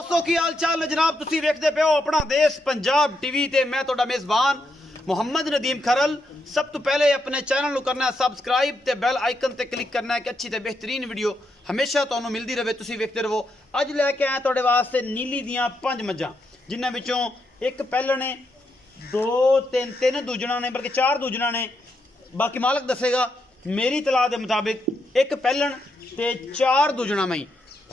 दोस्तों की हाल चाल जनाब तुसी वेखदे पे हो अपना देश पंजाब टीवी ते मैं तुहाडा मेजबान मुहम्मद नदीम खरल। सब तो पहले अपने चैनल को करना है सबसक्राइब ते बैल आइकन ते क्लिक करना है कि अच्छी ते बेहतरीन वीडियो हमेशा तुहानू मिलती रहे, तुसी वेखते रहो। अज लैके आए तुहाडे वास्ते नीली दियां 5 मज्जां, जिन्हां विचों एक पहले ने, दो तीन दूजणा ने, बल्कि 4 दूजणा ने, बाकी मालक दसेगा। मेरी तलाह के मुताबिक एक पहलन ते 4 दूजणा मई,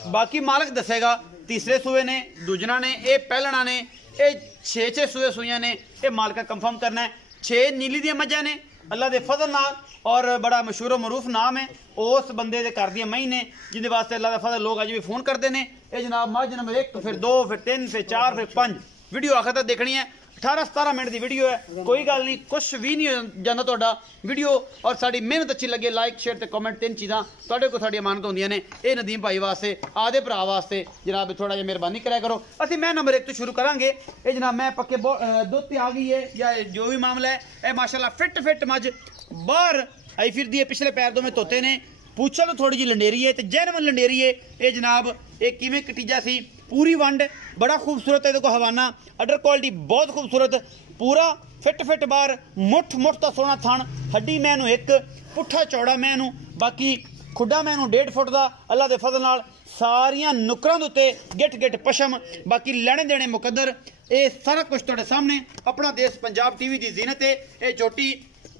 बाकी मालक दसेगा। तीसरे सूए ने, दूजना ने, ये पहलना ने, ये 6 सूए सूइयां ने, ये मालका कंफर्म करना है। 6 नीली दियां मज्जां ने अल्लाह के फजल नाल, और बड़ा मशहूर मरूफ नाम है उस बंदे के घर दियां मई ने जिंदे वास्ते अल्लाह का फजल लोग अज भी फोन करते हैं। ये जनाब मज नंबर 1, फिर 2, फिर 3, फिर 4, फिर 5। वीडियो आखिर तक देखनी है। 18-17 मिनट की वीडियो है, कोई गल नहीं, कुछ भी नहीं जाना तुहाडा। वीडियो और साड़ी मेहनत अच्छी लगे, लाइक शेयर ते कमेंट 3 चीज़ां तुहाडे को साडी अमानत होंदियां ने। ये नदीम भाई वास्ते, आदे भरा वास्ते जनाब थोड़ा जिहा मेहरबानी कराया करो। असीं मैं नंबर 1 तो शुरू करांगे। ये जनाब मैं पक्के दुध ते आ गई है या जो भी मामला है, ये माशाल्लाह फिट मज बाहर आई फिरदी है। पिछले पैर दो में तोते ने, पूछा तो थोड़ी जी लंडेरी है, जैनवन लंडेरी है। ये जनाब एक किवें कटीजा सी, पूरी वंड, बड़ा खूबसूरत है। देखो हवाना अडर क्वालिटी बहुत खूबसूरत, पूरा फिट बार, मुठ का सोना थान, हड्डी मैनू एक, पुट्ठा चौड़ा मैनू, बाकी खुडा मैनू 1.5 फुट का अल्लाह के फजल नाल। सारियां नुकरां दे उत्ते गिट पशम, बाकी लैने देने मुकद्दर। ये सारा कुछ तुहाडे सामने अपना देश पंजाब टीवी की जीनत है। ये झोटी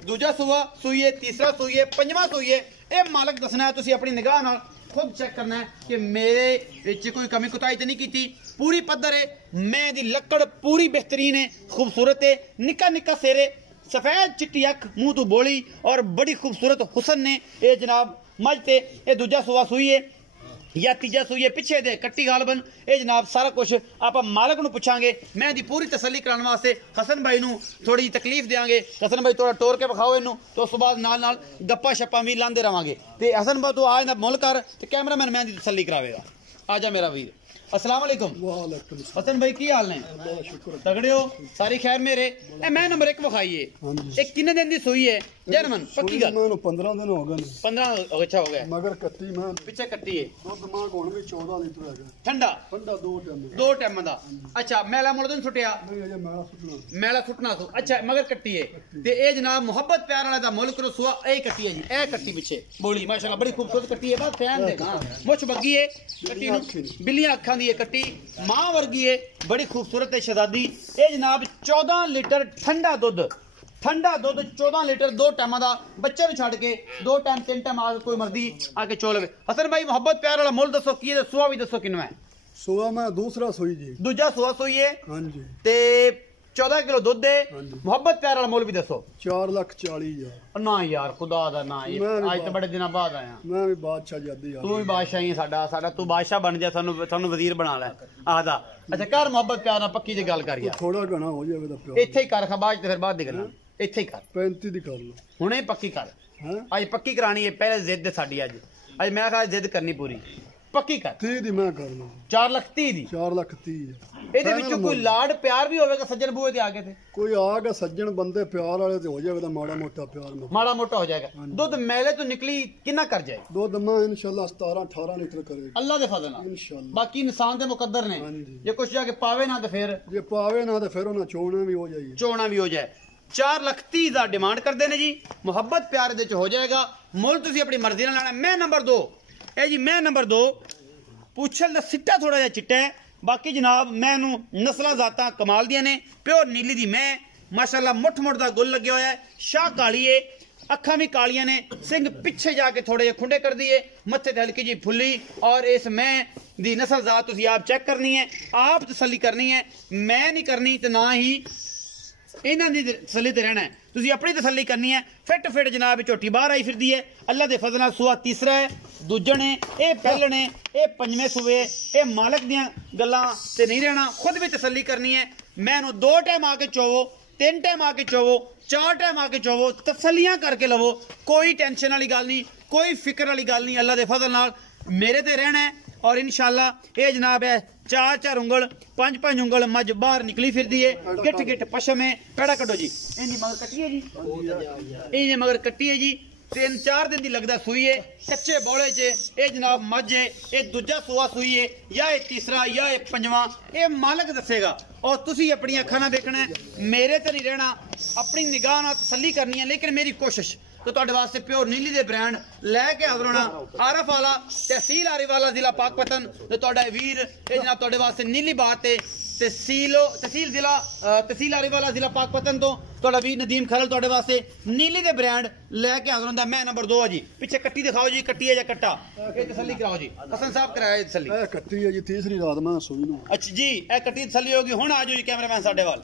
दूजा सूआ सूई है, तीसरा सूई है, 5वां सूई है। ये मालक दसना है, तुसीं अपनी निगाह नाल खुद चेक करना है कि मेरे विच कोई कमी कुताही तो नहीं की। पूरी पद्धर है, मैं दी लकड़ पूरी बेहतरीन है, खूबसूरत है। निक्का सेरे, सफेद चिट्टी अख, मुंह तो बोली और बड़ी खूबसूरत हुसन ने। ये जनाब मज ते ये दूजा सूआ सूई है या तीजा सूई है, पिछे दे कट्टी गालबन। ये जनाब सारा कुछ आप मालक नूं पुछांगे। मैं दी पूरी तसल्ली कराने वास्ते हसन भाई नूं थोड़ी जी तकलीफ देंगे। हसन भाई थोड़ा टोर के विखाओ इनू, तो उस बाद नाल गप्पा शप्पा भी लांदे रहांगे। ते हसन भाई तू आ इहदा मुल कर ते कैमरामैन मैं दी तसल्ली करावेगा। आ जा मेरा वीर। अस्सलाम वालेकुम। हसन भाई की हाल ने? तगड़े हो? सारी खैर मेरे। ए मैं नंबर 1 विखाइए, एक किन्ने दिन दी सूई है? जर्मन पक्की गल? 15 दिन हो गए। 15 अच्छा हो गया। मगर कट्टी मैं पिछे कट्टी है। दुध मां कोण भी 14 लीटर है। ठंडा 2 टाइम दा। अच्छा मैला मुड़ तो छुटिया? नहीं अजे मैला सुटना। मैला सुटना सो। अच्छा मगर कट्टी है। ते ए जनाब मोहब्बत प्यार वाला दा मुल्क रो सुआ ए कट्टी है जी। ए कट्टी पिछे बोली माशाल्लाह बड़ी खूबसूरत कट्टी है। बस फैन दे ना मुछ बग्गी है कट्टी नु, बिल्लियां अखां दी है कट्टी, मां वर्गी है, बड़ी खूबसूरत है शहजादी। ए जनाब 14 लीटर ठंडा दुध 14 लीटर 2 टाइम का, बच्चे भी छड़ के 2 टाइम 3 टाइम आके कोई मर्जी आके चोल। हसन भाई मोहब्बत प्यार वाला मुल दसो की, सुआ भी दसो किन्ना है? सुआ मैं दूसरा सोई जी। दूजा सुआ सोई है। हां जी। ते 14 किलो दुध है। मोहब्बत प्यार वाला मुल भी दसो। 4,40,000 ना यार खुदा दा ना, आज तो बड़े दिनों बाद आया। मैं भी बादशाह जादी तू भी बादशाह ही साडा तू बादशाह बन जा, सानू वजीर बना ले आदा। अच्छा कर मोहब्बत प्यार ना पक्की जी गल कर यार, थोड़ा घना हो जावे दा प्यार। इत्थे ही कर, खबाज ते फिर बाद दी गल इत्थे ही कर। 35 दी कर लो हुणे पक्की कर। हैं आज पक्की करानी है, पहले जिद है साडी। अज मैं कहा जिद करनी पूरी पक्की कर। 30 दी मैं कर लो। 4,30,000 दी। 4,30,000 ਇਹਦੇ ਵਿੱਚ ਕੋਈ ਲਾਡ ਪਿਆਰ ਵੀ ਹੋਵੇਗਾ ਸੱਜਣ ਬੂਹੇ ਤੇ ਆ ਕੇ? ਤੇ कोई आगा सज्जन बंदे प्यार वाले ते हो जावे दा माड़ा मोटा प्यार में, ਮਾੜਾ ਮੋਟਾ ਹੋ ਜਾਏਗਾ। ਦੁੱਧ ਮੈਲੇ ਤੋਂ ਨਿਕਲੀ ਕਿੰਨਾ ਕਰ ਜਾਏ? दूध मां इंशाल्लाह 17-18 लीटर करेगा ਅੱਲਾ ਦੇ ਫਜ਼ਲ ਨਾਲ। इंशाल्लाह। ਬਾਕੀ ਇਨਸਾਨ ਦੇ ਮੁਕੱਦਰ ਨੇ, ਜੇ ਕੁਛ ਜਾ ਕੇ ਪਾਵੇ ਨਾ ਤੇ ਫਿਰ जे पावे ना ते फिर उन्हें चोना भी हो जाएगी। ਚੋਣਾ ਵੀ ਹੋ ਜਾਏ। 4,30,000 ਦਾ ਡਿਮਾਂਡ ਕਰਦੇ ਨੇ ਜੀ। ਮੁਹੱਬਤ ਪਿਆਰ ਦੇ ਚ ਹੋ ਜਾਏਗਾ। ਮੁੱਲ ਤੁਸੀਂ ਆਪਣੀ ਮਰਜ਼ੀ ਨਾਲ ਲੈਣਾ। ਮੈਂ ਨੰਬਰ 2 ਇਹ ਜੀ, ਮੈਂ ਨੰਬਰ 2 ਪੁੱਛਲ ਦਾ ਸਿੱਟਾ ਥੋੜਾ ਜਿਹਾ ਚਿੱਟਾ ਹੈ। ਬਾਕੀ ਜਨਾਬ ਮੈਨੂੰ ਨਸਲਾਂ ਜ਼ਾਤਾਂ ਕਮਾਲ ਦੀਆਂ ਨੇ। ਪਿਓਰ ਨੀਲੀ ਦੀ ਮੈਂ ਮਾਸ਼ਾਅੱਲਾ ਮੁੱਠ ਦਾ ਗੁੱਲ ਲੱਗਿਆ ਹੋਇਆ ਹੈ। ਸ਼ਾਹ ਕਾਲੀ ਏ, ਅੱਖਾਂ ਵੀ ਕਾਲੀਆਂ ਨੇ, ਸਿੰਘ ਪਿੱਛੇ ਜਾ ਕੇ ਥੋੜੇ ਜਿਹੇ ਖੁੰਡੇ ਕਰਦੀ ਏ, ਮੱਥੇ ਤੇ ਹਲਕੀ ਜੀ ਫੁੱਲੀ। ਔਰ ਇਸ ਮੈਂ ਦੀ ਨਸਲ ਜ਼ਾਤ ਤੁਸੀਂ ਆਪ ਚੈੱਕ ਕਰਨੀ ਹੈ, ਆਪ ਤਸੱਲੀ ਕਰਨੀ ਹੈ। ਮੈਂ ਨਹੀਂ ਕਰਨੀ ਤੇ ਨਾ ਹੀ ਇਹਨਾਂ ਦੀ ਤਸੱਲੀ ਤੇ ਰਹਿਣਾ है। ਤੁਸੀਂ ਆਪਣੀ ਤਸੱਲੀ ਕਰਨੀ है। ਫਿੱਟ जनाब ਝੋਟੀ ਬਾਹਰ ਆਈ ਫਿਰਦੀ ਹੈ। ਅੱਲਾ ਦੇ ਫਜ਼ਲ ਨਾਲ ਸੂਆ तीसरा है, दूजण है, ये पहलण है, ये 5वें सूए, ये मालक दियां गल्लां ते नहीं रहना, खुद भी तसल्ली करनी है। मैनू 2 टाइम आके चोवो, 3 टाइम आके चोवो, 4 टाइम आके चोवो, तसल्लियां करके लवो। कोई टेंशन वाली गल नहीं, कोई फिक्र वाली गल नहीं। अल्लाह के फजल नाल मेरे ते रहना है। और इंशाल्लाह ये जनाब है 4-4 उंगल 5-5 उंगल मज बाहर निकली फिरदी है। गिट पशम है। पेड़ा कटो जी, इन्नी मगर कट्टी है जी, इन्नी मगर कट्टी है जी। 3-4 दिन की लगता सूई है कच्चे बौले च ये जनाब मझ है ये दूजा सूआ सूई है या ये तीसरा या ये पंजवां ये मालक दसेगा और तुसी अपनी अखां नाल देखना है मेरे ते नहीं रहना अपनी निगाह नाल तसल्ली करनी है लेकिन मेरी कोशिश तो तुहाडे वास्ते प्योर नीली दे ब्रांड लैके हाज़र होना आरफ वाला तहसील आरीवाला जिला पाकपतन ते तुहाडा वीर ये जनाब तुहाडे वास्ते नीली बात है तहसील आरीवाला जिला पाकपतन तो तुहाडा वीर नदीम खरल तुहाडे वास्ते नीली दे ब्रांड लैके हाज़र होंदा मैं नंबर 2 है जी पीछे कट्टी दिखाओ जी कट्टी है या कट्टा ये तसल्ली कराओ जी हसन साहब कराया तसल्ली ਇਹ ਕੱਟੀ ਹੈ ਜੀ ਤੀਸਰੀ ਰਾਤ ਮੈਂ ਸੂਈ ਨੂੰ अच्छा जी ए कट्टी तसल्ली होगी हुण आ जाओ जी कैमरामैन साडे वाल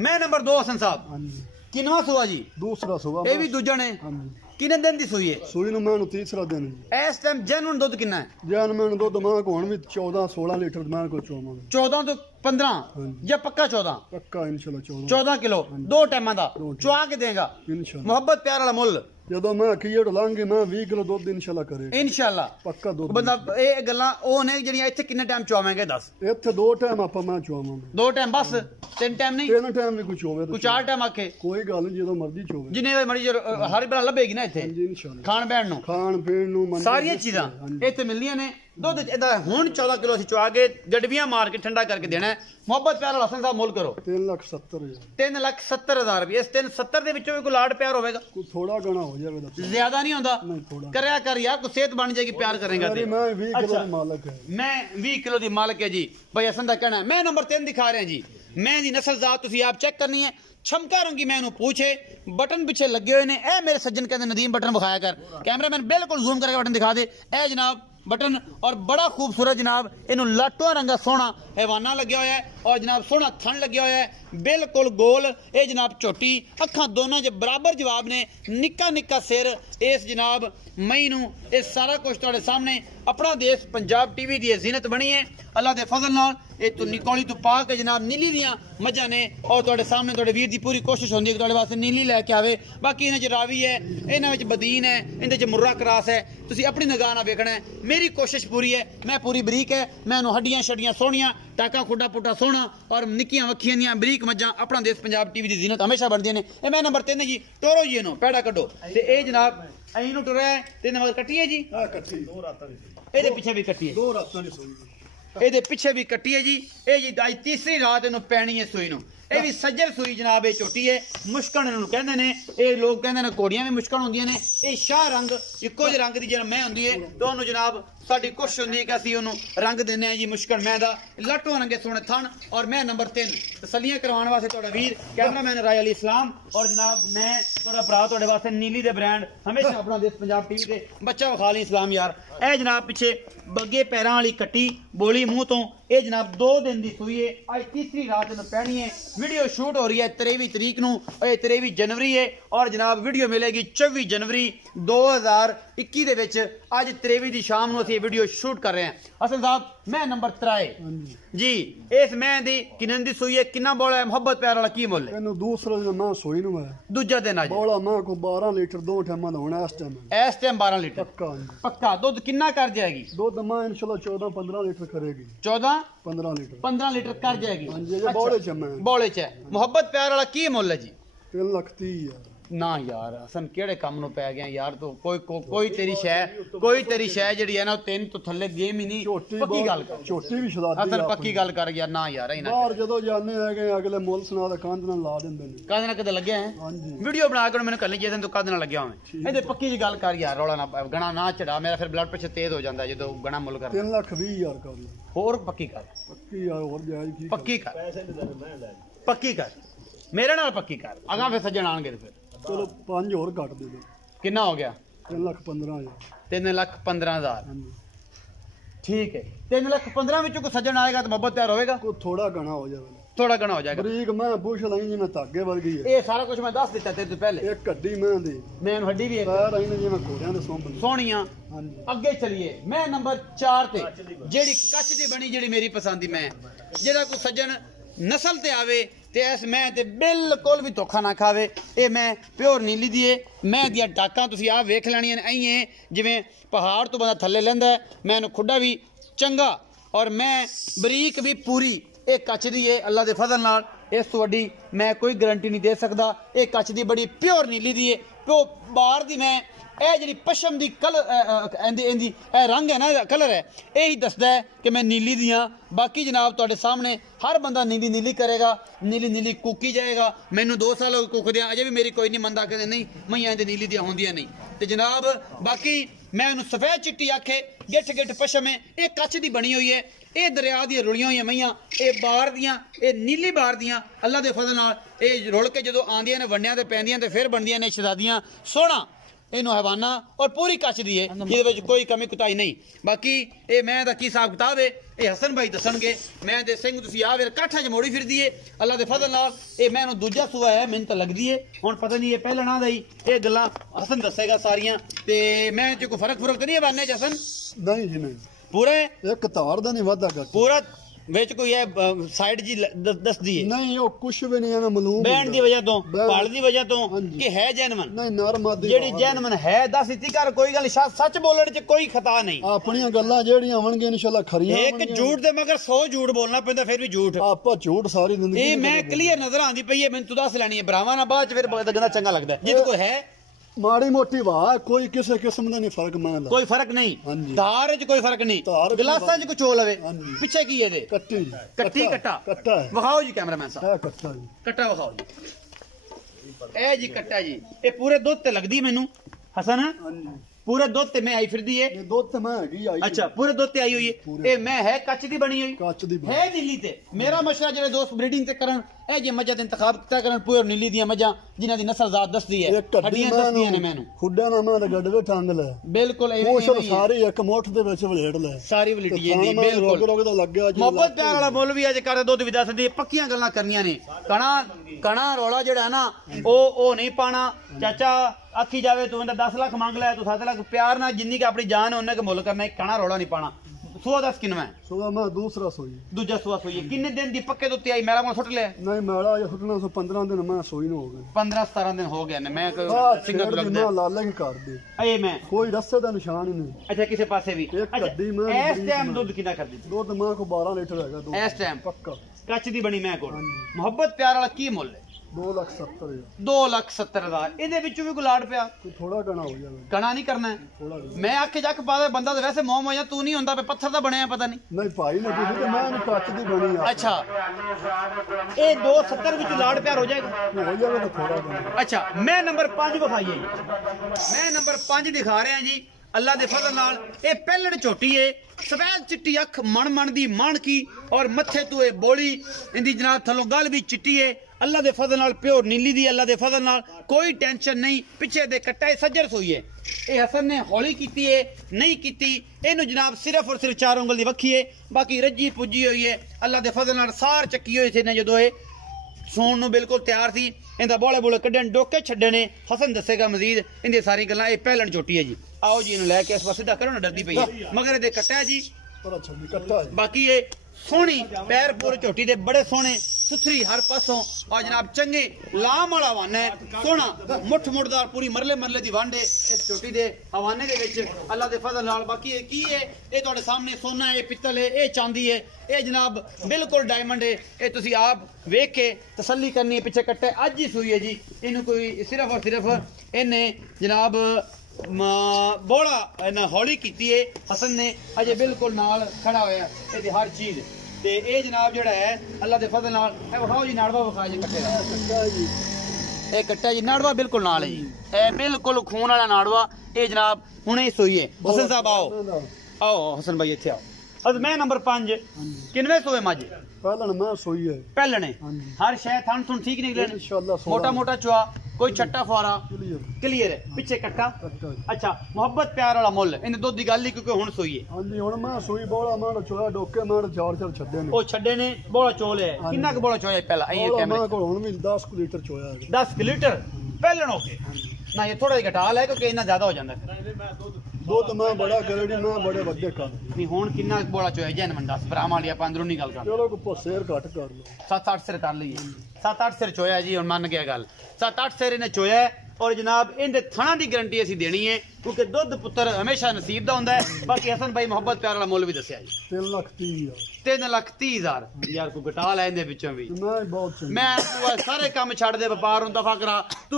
मैं नंबर 2 हसन साहब ਹਾਂਜੀ किनवा सुआ जी ਦੂਸਰਾ ਸੁਆ ये भी दूजा ने ਹਾਂਜੀ किन्ने दिन दी सूई है ਸੂਈ ਨੂੰ ਮੈਨੂੰ ਤੀਸਰਾ ਦਿਨ ਜੀ इस टाइम जेन्युइन दुध किन्ना है ਜਾਨ ਮੈਨੂੰ ਦੁੱਧ ਮਾਂ ਕੋਣ ਵੀ 14-16 ਲੀਟਰ ਮੈਂ ਕੋ ਚੋਵਾਂਗਾ 14 तो 15 ਹਾਂਜੀ। या पक्का 14 ਪੱਕਾ ਇਨਸ਼ਾਅੱਲਾ 14 14 किलो दो टाइम दा चुआ के देगा ਇਨਸ਼ਾਅੱਲਾ मोहब्बत प्यार वाला मुल ਜਦੋਂ ਮੈਂ ਕੀੜ ਲਾਂਗੇ ਮੈਂ 20 ਕਿਲੋ ਦੁੱਧ ਇਨਸ਼ਾਅੱਲਾ ਕਰੇਗਾ इंशाल्लाह ਪੱਕਾ ਦੁੱਧ बंदा ये गल्ला ओ ने ਜਿਹੜੀਆਂ ਇੱਥੇ ਕਿੰਨੇ ਟਾਈਮ ਚੁਆਵਾਂਗੇ ਦੱਸ ਇੱਥੇ ਦੋ ਟਾਈਮ ਆਪਾਂ ਮੈਂ ਚੋਵਾਂਗਾ दो टाइम बस तीन टाइम नहीं ਤਿੰਨ ਟਾਈਮ ਵੀ ਕੁਝ ਹੋਵੇ ਕੋਈ ਚਾਰ टाइम आखे ਕੋਈ ਗੱਲ ਨਹੀਂ ਜਦੋਂ ਮਰਜ਼ੀ ਚੋਵੇ ਜਿੰਨੇ ਮਰਜ਼ੀ ਹਰ ਬੜਾ ਲੱਭੇਗੀ ਨਾ ਇੱਥੇ ਹਾਂਜੀ ਇਨਸ਼ਾਅੱਲਾ ਖਾਣ ਬੈਣ ਨੂੰ ਖਾਣ ਪੀਣ ਨੂੰ ਮੰਨ ਸਾਰੀਆਂ ਚੀਜ਼ਾਂ ਇੱਥੇ ਮਿਲਦੀਆਂ ਨੇ ਦੁੱਧ ਇਹਦਾ ਹੁਣ 14 ਕਿਲੋ ਅਸੀਂ ਚੁਆ ਕੇ ਗੜਵੀਆਂ ਮਾਰ ਕੇ ਠੰਡਾ ਕਰਕੇ ਦੇਣਾ ਹੈ ਮੁਹੱਬਤ ਪਿਆਰ ਵਾਲਾ ਹਸਨ ਸਾਹਿਬ ਮੁੱਲ ਕਰੋ 3,70,000 3,70,000 ਰੁਪਏ ਇਸ 370 ਦੇ ਵਿੱਚੋਂ ਵੀ ਕੋਈ ਲਾਡ ਪਿਆਰ ਹੋਵੇਗਾ ਕੋਈ ਥੋੜਾ ਗਣਾ ਹੋ ਜਾਵੇ ਤਾਂ ਜ਼ਿਆਦਾ ਨਹੀਂ ਹੁੰਦਾ ਨਹੀਂ ਥੋੜਾ ਕਰਿਆ ਕਰ ਯਾਰ ਕੋਈ ਸਿਹਤ ਬਣ ਜਾਏਗੀ ਪਿਆਰ ਕਰੇਗਾ ਤੇ ਮੈਂ 20 ਕਿਲੋ ਦਾ ਮਾਲਕ ਹੈ मैं 20 किलो की मालिक है जी भाई हसन का कहना है मैं नंबर 3 दिखा रहे हैं जी मैं दी नस्ल जात तुसी आप चेक करनी है छमका रंगी मैं पूछे बटन पीछे लगे हुए ने ए मेरे सज्जन कहते नदीम बटन विखाया कर कैमरामैन बिल्कुल जूम करके बटन दिखा दे ए जनाब बटन और बड़ा खूबसूरत जनाब इनू लाटो रंगा सोहना हैवाना लग्या होया है और जनाब सोहना थन लग्या होया है बिल्कुल गोल ये जनाब झोटी अखां दोनों ज बराबर जवाब ने निक्का निक्का सिर इस जनाब मई नू ये सारा कुछ तुहाडे सामने अपना देश पंजाब टीवी दी जीनत बनी है अल्लाह दे फजल नाल ये तो निकोली तो पा के जनाब नीली दियां मझां ने और तुहाडे सामने तुहाडे वीर दी पूरी कोशिश होंदी है कि तुहाडे वास्ते नीली लैके आवे बाकी इन्हां च रावी है इन्हां विच बदीन है इहदे च मुर्रा क्रास है तुसीं अपनी निगाह नाल वेखना है मेरी कोशिश पूरी है मैं पूरी बरीक है मैं उन्होंने हड्डियां शड्डियां सोहणियां टाका खुड्डा पुट्टा सोहना और निक्कियां वक्खियां दियां बरीक मज्जां अपना देश पंजाब टीवी दी जीनत हमेशा बनदियां ने ए मैं नंबर 3 जी टोरो जी इहनूं पैड़ा कड्डो ते ए जनाब अहीं नूं टुरिया है ते नंबर कट्टी है जी ਆ ਕੱਟੀ ਦੋ ਰਾਤਾਂ ਦੀ ਇਹਦੇ ਪਿੱਛੇ ਵੀ ਕੱਟੀ ਹੈ ਦੋ ਰਾਤਾਂ ਦੀ ਸੂਈ ਇਹਦੇ ਪਿੱਛੇ ਵੀ ਕੱਟੀ ਹੈ ਜੀ ਇਹ ਜੀ ਅੱਜ ਤੀਸਰੀ ਰਾਤ ਇਹਨੂੰ ਪੈਣੀ ਹੈ ਸੂਈ ਨੂੰ ਇਹ ਵੀ ਸੱਜਰ ਸੂਈ ਜਨਾਬ ਇਹ ਝੋਟੀ ਹੈ ਮੁਸ਼ਕਣ ਇਹਨੂੰ ਕਹਿੰਦੇ ਨੇ ਇਹ ਲੋਕ ਕਹਿੰਦੇ ਨੇ ਘੋੜੀਆਂ ਵੀ ਮੁਸ਼ਕਣ ਹੁੰਦੀਆਂ ਨੇ ਇਹ ਸ਼ਾਹ ਰੰਗ ਇੱਕੋ ਜਿਹੇ ਰੰਗ ਦੀ ਜਨਮ ਮੈਂ ਹੁੰਦੀ ਹੈ ਤੇ ਉਹਨੂੰ ਜਨਾਬ ਸਾਡੀ ਕੋਸ਼ਿਸ਼ ਹੁੰਦੀ ਹੈ ਕਿ ਅਸੀਂ ਉਹਨੂੰ ਰੰਗ ਦਿੰਦੇ ਹਾਂ ਜੀ ਮੁਸ਼ਕਣ ਮੈਂ ਦਾ ਲੱਟੋ ਰੰਗੇ ਸੋਹਣੇ ਥਣ ਔਰ ਮੈਂ ਨੰਬਰ 3 ਤਸੱਲੀਆਂ ਕਰਵਾਉਣ ਵਾਸਤੇ ਤੁਹਾਡਾ ਵੀਰ ਕੈਮਰਾਮੈਨ ਰਾਏ ਅਲੀ ਇਸਲਾਮ ਔਰ ਜਨਾਬ ਮੈਂ ਤੁਹਾਡਾ ਭਰਾ ਤੁਹਾਡੇ ਵਾਸਤੇ ਨੀਲੀ ਦੇ ਬ੍ਰਾਂਡ ਹਮੇਸ਼ਾ ਆਪਣਾ ਦੇਸ਼ ਪੰਜਾਬ ਟੀਵੀ ਤੇ ਬੱਚਾ ਵਿਖਾ ਲਈ ਇਸਲਾਮ ਯਾਰ ਇਹ ਜਨਾਬ ਪਿੱਛੇ ਬੱਗੇ ਪੈਰਾਂ ਵਾਲੀ ਕੱਟੀ ਬੋਲੀ ਮੂੰਹ ਤੋਂ ਇਹ ਜਨਾਬ 2 दिन ਦੀ ਸੂਈ ਹੈ ਅੱਜ ਤੀਸਰੀ ਰਾਤ ਨੂੰ ਪੈਣੀ ਹੈ वीडियो शूट हो रही है 23 तरीक नू 23 जनवरी है और जनाब वीडियो मिलेगी 24 जनवरी 2021 दे विच अज 23 दी शाम नू असीं वीडियो शूट कर रहे हैं हसन साहब मैं नंबर 3 जी इस मैं दी किनन दी सूई है किन्ना बोला है मोहब्बत प्यार वाला की मुल है ਇਹਨੂੰ ਦੂਸਰਾ ਦਿਨ ਮੈਂ ਸੂਈ ਨੂੰ ਹੈ दूजा दिन आज ਬੋਲਾ ਮਾਂ ਕੋ 12 ਲੀਟਰ ਦੋ ਟਾਈਮਾਂ ਦਾ ਹੋਣਾ ਇਸ ਟਾਈਮ 12 लीटर ਪੱਕਾ पक्का दूध किन्ना कर जाएगी ਦੁੱਧ ਮਾਂ ਇਨਸ਼ਾਅੱਲਾ 14-15 ਲੀਟਰ ਕਰੇਗੀ 14 15 ਲੀਟਰ 15 लीटर कर जाएगी ਹਾਂਜੀ ਇਹ ਬੋਲੇ ਚ ਮੈਂ बौले च है मोहब्बत प्यार वाला की मुल है जी 3,30,000 ना यार हसन केड़े काम नु पै गया यार तो कोई तेरी शय जेड़ी है ना 3 तो थल्ले गेम ही नहीं पक्की गल कर ਛੋਟੀ ਵੀ ਸ਼ਰਾਬੀ हसन पक्की गल कर यार ना यार ही ना ਬਾਹਰ ਜਦੋਂ ਜਾਂਦੇ ਹੈਗੇ ਅਗਲੇ ਮੁੱਲ ਸੁਣਾ ਦਾ ਕੰਧ ਨਾਲ ਲਾ ਦਿੰਦੇ ਨੇ कादे ना कदे लगे हैं ਹਾਂਜੀ वीडियो बना के मैंने कल जे दिन तो कादे ना लग्या होवे एदे पक्की जी गल कर यार रौला ना गणा ना चढ़ा मेरा फिर ब्लड प्रेशर तेज हो जांदा है जदों गणा मुੱਲ कर 3,20,000 ਕਰ ਲਓ होर पक्की कर ਪੱਕੀ ਯਾਰ ਹੋਰ ਜਾਇਜ਼ ਕੀ पक्की कर मेरे नाल पक्की कर अगा फिर सज्जन आणगे फिर ਚਲੋ 5 ਹੋਰ ਘੱਟ ਦੇ ਦਿਓ किन्ना हो गया 3,15,000 3,15,000 ਹਾਂਜੀ ठीक है 3,15,000 ਵਿੱਚੋਂ ਕੋਈ ਸੱਜਣ ਆਏਗਾ ਤਾਂ ਮੁਹੱਬਤ ਪਿਆਰ ਹੋਵੇਗਾ ਕੋ ਥੋੜਾ ਗਣਾ ਹੋ ਜਾਵੇ थोड़ा गणा हो जाएगा ਬਰੀਕ ਮੈਂ ਪੁੱਛ ਲਈ ਜਿਵੇਂ ਧਾਗੇ ਵਰਗੀ ਹੈ ये सारा कुछ मैं दस दिता तेरे तो पहले ਇੱਕ ਹੱਡੀ ਮੈਂ ਦੀ मैं हड्डी भी है ਪੈਰ ਆਈ ਨੇ ਜਿਵੇਂ ਘੋੜਿਆਂ ਦੇ ਸੌਂਪ ਨੇ सोहनियां ਹਾਂਜੀ ਅੱਗੇ ਚਲੀਏ ਮੈਂ ਨੰਬਰ 4 ਤੇ ਜਿਹੜੀ ਕੱਚ ਦੀ ਬਣੀ ਜਿਹੜੀ ਮੇਰੀ ਪਸੰਦ ਦੀ ਮੈਂ ਜਿਹੜਾ ਕੋਈ ਸੱਜਣ ਨਸਲ ਤੇ ਆਵੇ ਤੇ ਇਸ ਮੈਂ ਤੇ ਬਿਲਕੁਲ ਵੀ ਧੋਖਾ ਨਾ ਖਾਵੇ ਇਹ ਮੈਂ ਪਿਓਰ ਨੀਲੀ ਦੀ ਏ ਮੈਂ ਦੀਆਂ ਡਾਕਾਂ ਤੁਸੀਂ ਆਹ ਵੇਖ ਲੈਣੀਆਂ ਨੇ ਐਂ ਹੈ ਜਿਵੇਂ ਪਹਾੜ ਤੋਂ ਬੰਦਾ ਥੱਲੇ ਲੈਂਦਾ ਮੈਂ ਇਹਨੂੰ ਖੁੱਡਾ ਵੀ ਚੰਗਾ ਔਰ ਮੈਂ ਬਰੀਕ ਵੀ ਪੂਰੀ ਇਹ ਕੱਚ ਦੀ ਏ ਅੱਲਾ ਦੇ ਫਜ਼ਲ ਨਾਲ ਇਸ ਤੋਂ ਵੱਡੀ मैं कोई गारंटी नहीं दे सकता ये कच्च की बड़ी प्योर नीली दी है ਪਿਓ ਬਾਰ ਦੀ ਮੈਂ ਇਹ ਜਿਹੜੀ ਪਸ਼ਮ ਦੀ ਕਲਰ ਇਹਦੀ ਇਹ ਰੰਗ ਹੈ ਨਾ, ਇਹਦਾ ਕਲਰ ਹੈ, ਇਹੀ ਦੱਸਦਾ ਹੈ ਕਿ ਮੈਂ ਨੀਲੀ ਦੀ ਹਾਂ। ਬਾਕੀ ਜਨਾਬ ਤੁਹਾਡੇ ਸਾਹਮਣੇ ਹਰ ਬੰਦਾ ਨੀਲੀ ਕਰੇਗਾ, ਨੀਲੀ ਕੁੱਕੀ ਜਾਏਗਾ। ਮੈਨੂੰ 2 ਸਾਲ ਹੋ ਗਏ ਕੁੱਕਦਿਆਂ, ਅਜੇ ਵੀ ਮੇਰੀ ਕੋਈ ਨਹੀਂ ਮੰਨਦਾ, ਕਹਿੰਦੇ ਨਹੀਂ ਮਈਆਂ ਦੇ ਨੀਲੀ ਦੀਆਂ ਹੁੰਦੀਆਂ ਨਹੀਂ। ਤੇ ਜਨਾਬ ਬਾਕੀ ਮੈਂ ਇਹਨੂੰ ਸਫੈਦ ਚਿੱਟੀ ਆਖੇ, ਗਿੱਠ ਪਸ਼ਮ ਹੈ, ਇਹ ਕੱਚ ਦੀ ਬਣੀ ਹੋਈ ਹੈ। ਇਹ ਦਰਿਆ ਦੀਆਂ ਰੁਲੀਆਂ ਹੋਈਆਂ ਮਈਆਂ, ਇਹ ਬਾਰ ਦੀਆਂ, ਇਹ ਨੀਲੀ ਬਾਰ ਦੀਆਂ। ਅੱਲਾ ਦੇ ਫਜ਼ਲ ਨਾਲ ਇਹ ਰੁਲ ਕੇ ਜਦੋਂ ਆਉਂਦੀਆਂ ਨੇ ਵੰਡਿਆਂ ਤੇ ਪੈਂਦੀਆਂ ਤੇ ਫਿਰ ਬਣਦੀਆਂ ਨੇ ਸ਼ਹਜ਼ਾਦੀਆਂ। ਸੋਹਣਾ ਇਹਨੂੰ ਹਵਾਨਾ ਔਰ पूरी ਕੱਚ ਦੀ ਹੈ, ਜਿਹਦੇ ਵਿੱਚ ਕੋਈ ਕਮੀ ਕੁਤਾਈ ਨਹੀਂ। ਬਾਕੀ ਇਹ ਮੈਂ ਦਾ ਕੀ ਹਿਸਾਬ ਕਿਤਾਬ ਹੈ ਇਹ ਹਸਨ ਭਾਈ ਦੱਸਣਗੇ। ਮੈਂ ਦੇ ਸਿੰਘ ਤੁਸੀਂ ਆ ਵੇਰ ਕਾਠਾਂ 'ਚ ਮੋੜੀ ਫਿਰਦੀ ਏ ਅੱਲਾ ਦੇ ਫਜ਼ਲ ਨਾਲ। ਇਹ ਮੈਂ ਇਹਨੂੰ ਦੂਜਾ ਸੂਆ ਹੈ, ਮੈਨੂੰ ਤਾਂ ਲੱਗਦੀ ਏ, ਹੁਣ ਪਤਾ ਨਹੀਂ ਇਹ ਪਹਿਲਾਂ ਨਾ ਦਾ ਹੀ ਇਹ ਗੱਲਾਂ ਹਸਨ ਦੱਸੇਗਾ ਸਾਰੀਆਂ। ਤੇ ਮੈਂ ਚ ਕੋਈ ਫਰਕ ਤਾਂ ਨਹੀਂ ਹੈ ਬਾਨੇ ਚ ਹਸਨ? ਨਹੀਂ ਜੀ ਨਹੀਂ, ਪੂਰਾ ਇੱਕ ਤਾਰ ਦਾ ਨਹੀਂ ਵਾਧਾ ਕਰ ਪੂਰਾ ਵਿੱਚ ਕੋਈ ਹੈ ਸਾਈਡ ਜੀ ਦੱਸਦੀ ਹੈ ਨਹੀਂ, ਉਹ ਕੁਛ ਵੀ ਨਹੀਂ ਐਵੇਂ ਮਾਲੂਮ ਬੈਂਡ ਦੀ ਵਜ੍ਹਾ ਤੋਂ, ਪਲ ਦੀ ਵਜ੍ਹਾ ਤੋਂ ਕਿ ਹੈ ਜੈਨਮਨ ਨਹੀਂ, ਨਰਮਾਦੀ ਜਿਹੜੀ ਜੈਨਮਨ ਹੈ ਦੱਸ ਦਿੱਤੀ ਕਰ, ਕੋਈ ਗੱਲ ਸੱਚ ਬੋਲਣ 'ਚ ਕੋਈ ਖਤਾ ਨਹੀਂ। ਆਪਣੀਆਂ ਗੱਲਾਂ ਜਿਹੜੀਆਂ ਆਉਣਗੀਆਂ ਇਨਸ਼ਾਅੱਲਾ ਖਰੀਆਂ ਇੱਕ ਝੂਠ ਦੇ ਮਗਰ 100 ਝੂਠ ਬੋਲਣਾ ਪੈਂਦਾ, ਫਿਰ ਵੀ ਝੂਠ ਆਪਾਂ ਝੂਠ ਸਾਰੀ ਜ਼ਿੰਦਗੀ ਇਹ ਮੈਂ ਕਲੀਅਰ ਨਜ਼ਰ ਆਂਦੀ ਪਈ ਹੈ, ਮੈਨੂੰ ਤੂੰ ਦੱਸ ਲੈਣੀ ਹੈ ਭਰਾਵਾਂ ਨਾਲ, ਬਾਅਦ 'ਚ ਫਿਰ ਗੰਦਾ ਚੰਗਾ ਲੱਗਦਾ। ਜਿੱਦ ਕੋਈ ਹੈ ਮਾੜੀ ਮੋਟੀ ਵਾਹ, ਕੋਈ ਕਿਸੇ ਕਿਸਮ ਦਾ ਨਹੀਂ ਫਰਕ ਮੰਨਦਾ, ਕੋਈ ਫਰਕ ਨਹੀਂ, ਧਾਰ 'ਚ ਕੋਈ ਫਰਕ ਨਹੀਂ, ਗਲਾਸਾਂ 'ਚ ਕੁਝ ਹੋ ਲਵੇ। ਪਿੱਛੇ ਕੀ ਇਹਦੇ ਕੱਟੀ ਕੱਟਾ ਕੱਟਾ ਵਿਖਾਓ ਜੀ ਕੈਮਰਾਮੈਨ ਸਾਹਿਬ, ਕੱਟਾ ਜੀ, ਕੱਟਾ ਵਿਖਾਓ ਜੀ। ਇਹ ਜੀ ਕੱਟਾ ਜੀ, ਇਹ ਪੂਰੇ ਦੁੱਧ ਤੇ ਲੱਗਦੀ ਮੈਨੂੰ ਹਸਨ, पूरे दुध ते मैं आई फिर दी है, दुध ते मैं हैगी आई, अच्छा पूरे दुध ते आई हुई है। ए मैं है कच दी बनी हुई, कच दी है नीली ते। मेरा मशवरा जेड़े दोस्त ब्रीडिंग ते करन ए जे मज्जा दे इंतखाब किया करन पूरे नीली दी मज्जा जिन्हां दी नस्ल जात दसदी है, हड्डियां दसदियां ने मैनू खुड्डा ना मैं गड्डे टांग ले बिल्कुल एवें सारी एक मुठ दे विच वलेट ले सारी वलेटी जेंदी बिल्कुल रोग दा लग गया जी। मोहब्बत प्यार वाला मुल भी अज कर दुध भी दसदी पक्कियां गल्लां करनियां ने। कणा रोला जेड़ा है ना ओ नहीं पाना चाचा, आखी जावे तू 10 लाख मांग लै, तू 7 लाख प्यार ना जिन्नी की अपनी जान उन्ने के मुल करना, कणा रोला नहीं पाना। सुआ 10 किनवा है? सुआ मैं दूसरा सोई, दूजा सुआ सोई। किन्ने दिन दी पक्के दुत्ते आई? मेरा कोल सुट ले नहीं, मेरा ये सुटना 15 दिन मैं सोई न हो गए, 15-17 दिन हो गए ने। मैं सिंगल लगदा लाले की कर दे ए मैं कोई रस्से दा निशान ही नहीं। अच्छा किसी पासे भी गड्डी मैं इस टाइम दूध कितना कर दी? दूध मैं को 12 लीटर हैगा दूध इस टाइम पक्का, कच दी बनी मैं कोल। मोहब्बत प्यार वाला की मुल है? 2,70,000। ਇਹਦੇ ਵਿੱਚੋਂ ਵੀ ਕੋਈ ਲਾੜ ਪਿਆ? ਥੋੜਾ ਕਣਾ ਹੋ ਜਾਵੇ, ਕਣਾ ਨਹੀਂ ਕਰਨਾ ਮੈਂ ਆਖੇ ਜੱਕ ਪਾ ਦੇ ਬੰਦਾ ਤਾਂ ਵੈਸੇ ਮੋਹ ਮੋਇਆ, ਤੂੰ ਨਹੀਂ ਹੁੰਦਾ ਪੱਥਰ ਦਾ ਬਣਿਆ ਪਤਾ ਨਹੀਂ ਭਾਈ ਨੇ ਤੁਸੀਂ ਤੇ ਮੈਂ ਕੱਚ ਦੀ ਬਣੀ ਆ। ਅੱਛਾ ਇਹ 270 ਵਿੱਚ ਲਾੜ ਪਿਆਰ ਹੋ ਜਾਏਗਾ ਤਾਂ ਥੋੜਾ। ਅੱਛਾ ਮੈਂ ਨੰਬਰ 5 ਵਿਖਾਈਏ, ਮੈਂ ਨੰਬਰ 5 ਦਿਖਾ ਰਿਹਾ ਜੀ अल्लाह दे फजल नाल। ये पहलड़ झोटी है, सफेद चिट्टी अख मन दी मान की और मथे तो ये बोली इंदी जनाब थलों गल भी चिट्टी है। अल्लाह दे फजल नाल प्योर नीली दी, अल्लाह दे फजल नाल कोई टेंशन नहीं। पिछे दे कट्टा सज्जर सोई है, ये हसन ने हौली कीती है नहीं कीती, इनू जनाब सिर्फ और सिर्फ 4 उंगल दी वखी है, बाकी रजी पुजी हुई है। अल्लाह दे फजल नाल सार चक्की हुई थे ने जदों सून नूं बिल्कुल तैयार थी। इंदा बोले बोले कड्डन डोके छड्डे ने, हसन दसेगा मजीद इंदी सारी गल्लां। ये पहलड़ झोटी है जी, आओ जी इन्हूं लैके इस पासे सीधा करो ना, डरदी पई है मगर इहदे कट्टा है जी। बाकी ये सोहनी पैर पूरे झोटी दे बड़े सोहने सुथरी हर पासों और जनाब चंगे लाम वाला हवाना है, सोहना मुठ मुठदार पूरी मरले मरले दी वंड है इस झोटी दे हवाने दे विच अल्लाह दे फजल नाल। बाकी ये की है, ये तुहाडे सामने सोना है, पित्तल है, ये चांदी है, ये जनाब बिल्कुल डायमंड है। ये तुसीं आप वेख के तसल्ली करनी है। पिछे कट्टे अज ही सूई है जी, इन्हूं कोई सिर्फ और सिर्फ इन्हें जनाब बोला इन्हें हौली कीती है हसन ने, अजे बिल्कुल नाल खड़ा होया इहदी हर चीज। ते ये जनाब जेड़ा है अल्लाह दे फजल नाल विखाओ जी, नाड़वा विखा जी कट्टे दा। ये कट्टा जी नाड़वा बिल्कुल नाल है जी, ए बिल्कुल खून वाला नाड़वा। ये जनाब हुणे ही सोई है। हसन साहब आओ आओ, हसन भाई इत्थे आओ। अब मैं नंबर 5 किनवे सोए मज? पहलण मैं सोई है, पहलणे हर शय थन थुन ठीक निकले इंशाल्लाह, मोटा मोटा चुआ, कोई छट्टा फुआरा क्लियर है। पिछे कट्टा अच्छा मोहब्बत प्यार वाला मुल, इन दुध दी गल ही क्योंकि हुण सोई है। हां जी हुण मैं सोई बोला मां चोया डोके मां 4 छड्डे ने, ओ छड्डे ने बोला चोल है। कितना क बोला चोया पहला? आई कैमरे मां कोल हुण भी 10 लीटर चोया है, 10 लीटर पहलन ओके ना, ये थोड़ा घटा ले क्योंकि इतना ज्यादा हो जांदा है। दुध मैं बड़ा गरड़ी मैं बड़े वड्डे कर नहीं हुण कितना बोला चोया जैन मन 10 भरा मालिया पंदरों नहीं गल कर, चलो को शेर घट कर लो, 7-8 सिर कर लईए, 7-8 सिर चोया जी। हुण मान गया गल 7-8 सिर इन्हें चोया और जनाब इनके थणा की गारंटी असी देनी है क्योंकि दुध पुत्र हमेशा नसीब का होंगे। बाकी हसन भाई मोहब्बत प्यार वाला मुल भी दसिया जी 3,30,000 यार कोई घटा लै इहदे विचों भी मैं सारे काम छड़ दे व्यापार हूं दफा करा तू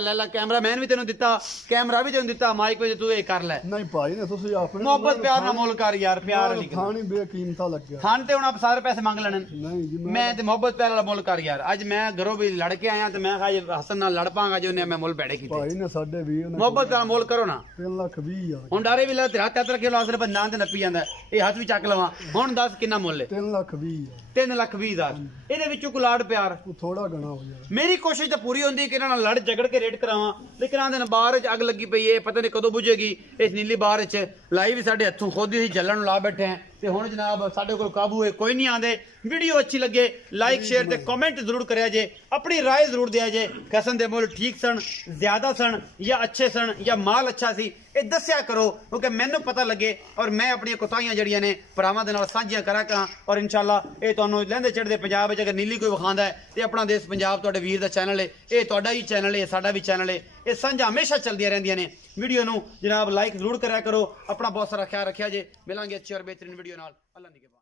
ले ला कैमरा मैन भी तेन दिता कैमरा भी तेन दिता माइक भी तू कर लै नहीं भाई ने तुसी अपने मोहब्बत प्यार ना मुल कर यार प्यार खानी बेकीमता लग खान ते हुण आप सारे पैसे मांग लेने नहीं जी मैं ते मोहब्बत प्यार वाला मुल कर यार अज मैं घरों भी लड़ के आया तो मैं हसन नाल लड़ पांगा जो मैं मुल पैड़े की भाई ने साडे वीर ने मोहब्बत प्यार मुल करो ना 3,20,000 हुण डारे भी ला 73 किलो आसरे बंदा ते नपी जांदा ये हाथ भी चक लवा हुण दस कितना मुल है 3,20,000 3,20,000 ਇਹਦੇ ਵਿੱਚੋਂ ਕੋ ਲਾੜ ਪਿਆਰ थोड़ा घना हो जाए ਮੇਰੀ ਕੋਸ਼ਿਸ਼ ਤਾਂ ਪੂਰੀ ਹੁੰਦੀ ਕਿ ਇਹਨਾਂ ਨਾਲ ਲੜ ਝਗੜ ਕੇ ਰੇਟ ਕਰਾਵਾਂ ਲੇਕਿਨ ਆਂਦੇ ਨੇ ਬਾਹਰ ਚ ਅੱਗ ਲੱਗੀ ਪਈ ਏ ਪਤਾ ਨਹੀਂ ਕਦੋਂ ਬੁਝੇਗੀ ਇਸ ਨੀਲੀ ਬਾਹਰ ਚ ਲਾਈ ਵੀ ਸਾਡੇ ਹੱਥੋਂ ਖੁਦ ਹੀ ਜਲਣ ਨੂੰ ਲਾ ਬੈਠੇ ਆ ਤੇ ਹੁਣ ਜਨਾਬ ਸਾਡੇ ਕੋਲ ਕਾਬੂ ਹੈ ਕੋਈ ਨਹੀਂ ਆਂਦੇ ਵੀਡੀਓ ਅੱਛੀ ਲੱਗੇ ਲਾਈਕ ਸ਼ੇਅਰ ਤੇ ਕਮੈਂਟ ਜ਼ਰੂਰ ਕਰਿਆ ਜੇ ਆਪਣੀ ਰਾਏ ਜ਼ਰੂਰ ਦਿਆ ਜੇ ਕਸਨ ਦੇ ਮੁੱਲ ਠੀਕ ਸਨ ਜ਼ਿਆਦਾ ਸਨ ਜਾਂ ਅੱਛੇ ਸਨ ਜਾਂ ਮਾਲ ਅੱਛਾ ਸੀ ਇਹ ਦੱਸਿਆ ਕਰੋ ਕਿਉਂਕਿ ਮੈਨੂੰ ਪਤਾ ਲੱਗੇ ਔਰ ਮੈਂ ਆਪਣੀਆਂ ਕੋਤਾਹੀਆਂ ਜਿਹੜੀਆਂ ਨੇ ਭਰਾਵਾਂ ਦੇ ਨਾਲ ਸਾਂਝੀਆਂ ਕਰਾਂ ਔਰ ਇਨਸ਼ਾਅੱਲਾ ਇਹ ਤੁਹਾਨੂੰ ਲਹਿੰਦੇ ਚੜ੍ਹਦੇ ਪੰਜਾਬ ਵਿੱਚ ਅਗਰ ਨੀਲੀ ਕੋਈ ਵਿਖਾਉਂਦਾ ਹੈ ਤੇ ਆਪਣਾ ਦੇਸ਼ ਪੰਜਾਬ ਤੁਹਾਡੇ ਵੀਰ ਦਾ ਚੈਨਲ ਹੈ ਇਹ ਤੁਹਾਡਾ ਹੀ ਚੈਨਲ ਹੈ ਸਾਡਾ ਵੀ ਚੈਨਲ ਹੈ ਇਹ ਸਾਂਝਾ ਹਮੇਸ਼ਾ ਚੱਲਦੀਆਂ ਰਹਿੰਦੀਆਂ ਨੇ ਵੀਡੀਓ ਨੂੰ ਜਨਾਬ ਲਾਈਕ ਜ਼ਰੂਰ ਕਰਿਆ ਕਰੋ ਆਪਣਾ ਬਹੁਤ ਸਾਰਾ ਖਿਆਲ ਰੱਖਿਆ ਜੇ ਮਿਲਾਂਗੇ ਅੱਛੀ ਔਰ ਬਿਹਤਰੀਨ ਵੀਡੀਓ ਨਾਲ ਅੱਲਾ ਨਿਗਹਿਬਾਨ।